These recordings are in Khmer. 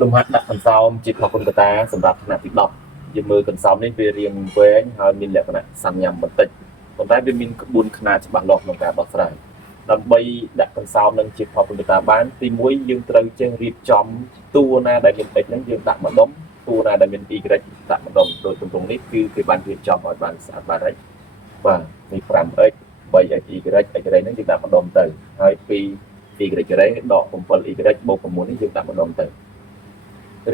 លំហាត់ដាក់កន្សោមជាខុសគុណកតាសម្រាប់ថ្នាក់ទី10យើងមើលកន្សោមនេះវារាងវែងហើយមានលក្ខណៈសាំញ៉ាំបន្តិចប៉ុន្តែវាមានក្បួនខ្នាតច្បាស់លាស់ក្នុងការដោះស្រាយដើម្បីដាក់កន្សោមនឹងជាខុសគុណកតាបានទី1យើងត្រូវចេះរៀបចំតួណាដែលមាន x ហ្នឹងយើងដាក់ម្ដុំតួណាដែលមាន y ដាក់ម្ដុំដូចទម្រង់នេះគឺគេបានរៀបចំឲ្យបានស្អាតបាតហើយបាទនេះ 5x 3x y x ហ្នឹងយើងដាក់ម្ដុំទៅហើយ2 y ដក 7y បូក6នេះយើងដាក់ម្ដុំទៅ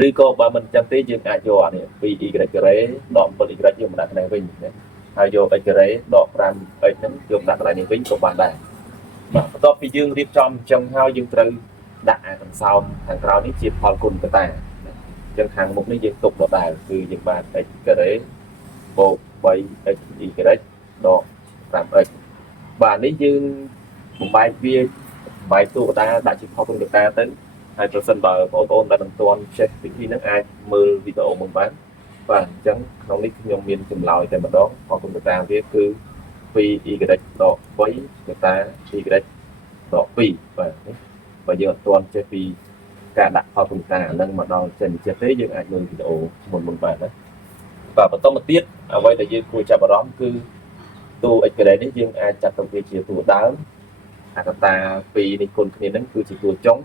ឬក៏បើមិនចឹងទេយើងអាចយកអានេះ 2y ដក 7y យកមកដាក់ខាងវិញណាហើយយក x ដក 5x ហ្នឹងយកដាក់កន្លែងនេះវិញក៏បានដែរបាទបន្ទាប់ពីយើងរៀបចំអញ្ចឹងហើយយើងត្រូវដាក់អាកន្សោមខាងក្រោមនេះជាផលគុណកតាអញ្ចឹងខាងមុខនេះយើងទុកដដែលគឺយើងបាន x បូក 3x y ដក 5x បាទនេះយើងបំបែកវាបែកតួកតាដាក់ជាផលគុណកតាទៅហើយប្រសិនបើបងប្អូនដែលមិនទាន់ចេះវិធីហ្នឹងអាចមើលវីដេអូមុនបានបាទអញ្ចឹងក្នុងនេះខ្ញុំមានចម្លើយតែម្ដងផលគុណកតាវាគឺ 2y ដក 3កតា y ដក 2បាទបើយើងអត់ទាន់ចេះពីការដាក់ផលគុណកតាហ្នឹងមកដល់ចេះចិត្តទេយើងអាចមើលវីដេអូមុនបានណាបាទបន្តមកទៀតអ្វីដែលយើងគួរចាប់អារម្មណ៍គឺតួ x នេះយើងអាចចាត់ទុកវាជាតួដើមអាកតា2នេះគុណគ្នាហ្នឹងគឺជាតួចុង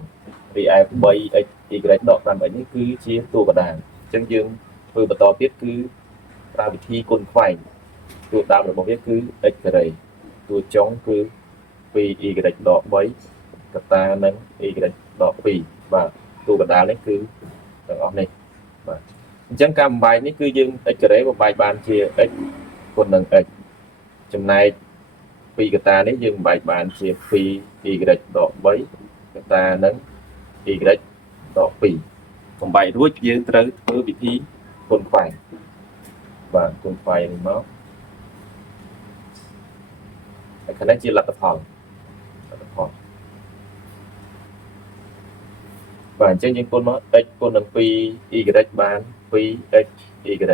រីឯ 3x y ដក 5x នេះគឺជាតួកណ្ដាលអញ្ចឹងយើងធ្វើបន្តទៀតគឺប្រើវិធីគុណខ្វែងតួដើមរបស់វាគឺ x តួចុងគឺ 2y ដក 3កតានិង y ដក 2បាទតួកណ្ដាលនេះគឺទាំងអស់នេះបាទអញ្ចឹងការបំបែកនេះគឺយើង x បំបែកបានជា x គុណនឹង x ចំណែកពីកតានេះយើងបំបែកបានជា 2y ដក 3កតានិង y ដក 2បំបែករួចយើងត្រូវធ្វើវិធីគុណខ្វែងបាទគុណខ្វែងនេះមកហើយខាងនេះជាលទ្ធផលបាទអញ្ចឹងយើងគុណមក x គុណនឹង 2y បាន 2x y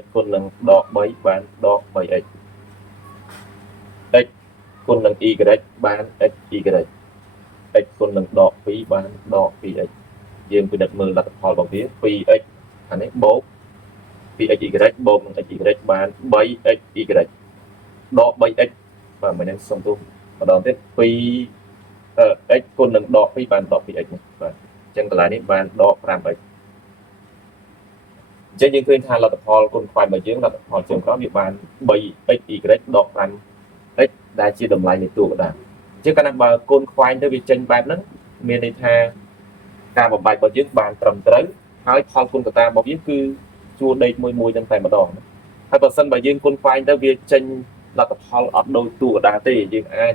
x គុណនឹងដក 3បានដក 3x x គុណនឹង y បាន x y x គុណនឹងដក 2បានដក 2x យើងពិនិត្យមើលលទ្ធផលរបស់វា 2x អានេះបូក 2x y បូកនឹង x y បាន 3x y ដក 3x បាទមិនហ្នឹងសុំទោសម្ដងទៀត 2x គុណនឹងដក 2បានដក 2x នេះបាទអញ្ចឹងកន្លែងនេះបានដក 5x អញ្ចឹងយើងឃើញថាលទ្ធផលគុណខ្វែងរបស់យើងលទ្ធផលចុងក្រោយវាបាន 3x y ដក 5x ដែលជាតម្លៃនៃតួកណ្ដាលអញ្ចឹងកាលណាបើគុណខ្វែងទៅវាចេញបែបហ្នឹងមានន័យថាការបំបែករបស់យើងបានត្រឹមត្រូវហើយផលគុណកតារបស់វាគឺជួរដេកមួយហ្នឹងតែម្ដងហើយបើសិនបើយើងគុណខ្វែងទៅវាចេញលទ្ធផលអត់ដូចតួកណ្ដាលទេយើងអាច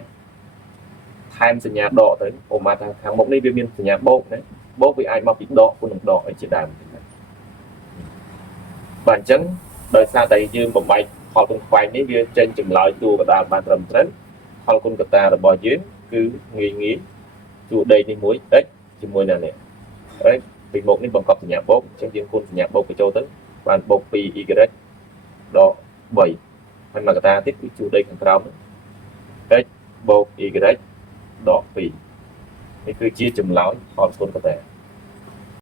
ថែមសញ្ញាដកទៅឧបមាថាខាងមុខនេះវាមានសញ្ញាបូកណាបូកវាអាចមកពីដកគុណនឹងដកអីជាដើមបាទអញ្ចឹងដោយសារតែយើងបំបែកផលគុណខ្វែងនេះវាចេញចម្លើយតួកណ្ដាលបានត្រឹមត្រូវផលគុណកតារបស់យើងគឺងាយជួរដេកនេះមួយ x ជាមួយនឹងនេះហើយពីមុខនេះបង្កប់សញ្ញាបូកអញ្ចឹងយើងគុណសញ្ញាបូកបញ្ចូលទៅបានបូក 2y ដក 3ហើយមកកតាទៀតគឺជួរដេកខាងក្រោម x បូក y ដក 2នេះគឺជាចម្លើយផលគុណកតា